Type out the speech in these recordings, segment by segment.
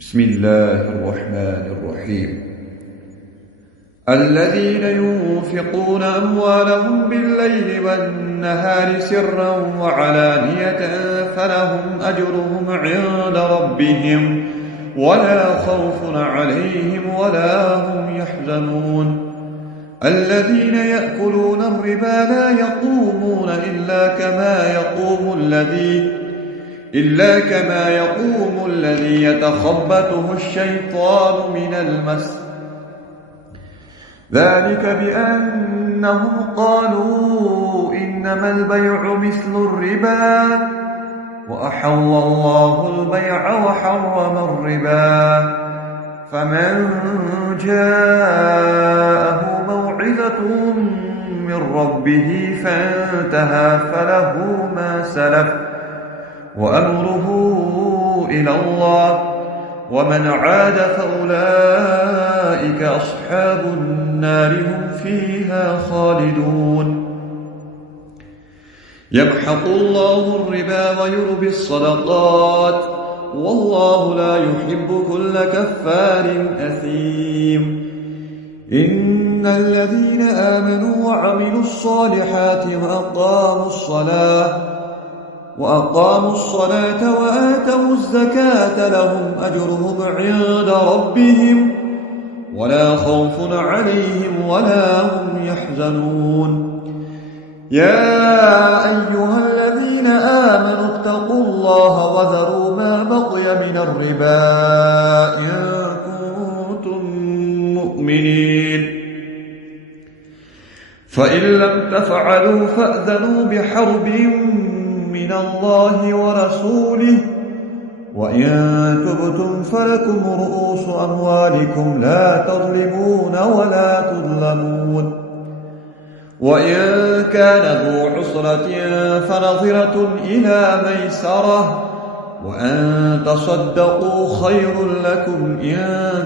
بسم الله الرحمن الرحيم. الذين ينفقون أموالهم بالليل والنهار سرا وعلانية فلهم أجرهم عند ربهم ولا خوف عليهم ولا هم يحزنون. الذين يأكلون الربا لا يقومون إلا كما يقوم الذي يتخبطه الشيطان من المس، ذلك بأنهم قالوا إنما البيع مثل الربا وأحل الله البيع وحرم الربا، فمن جاءه موعظة من ربه فانتهى فله ما سلف وأمره إلى الله، ومن عاد فأولئك أصحاب النار هم فيها خالدون. يمحق الله الربا ويربي الصدقات والله لا يحب كل كفار أثيم. إن الذين آمنوا وعملوا الصالحات وأقاموا الصلاة وآتوا الزكاة لهم أجرهم عند ربهم ولا خوف عليهم ولا هم يحزنون. يا أيها الذين آمنوا اتقوا الله وذروا ما بقي من الربا إن كنتم مؤمنين، فإن لم تفعلوا فأذنوا بحرب من الله ورسوله، وإن تبتم فلكم رؤوس أموالكم لا تظلمون ولا تظلمون. وإن كان ذو عسرة فنظرة إلى ميسرة وأن تصدقوا خير لكم إن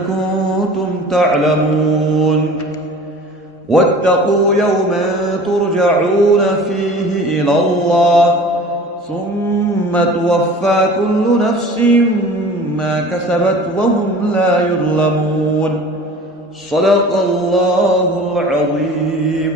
كنتم تعلمون. واتقوا يوما ترجعون فيه إلى الله ثم توفى كل نفس ما كسبت وهم لا يظلمون. صدق الله العظيم.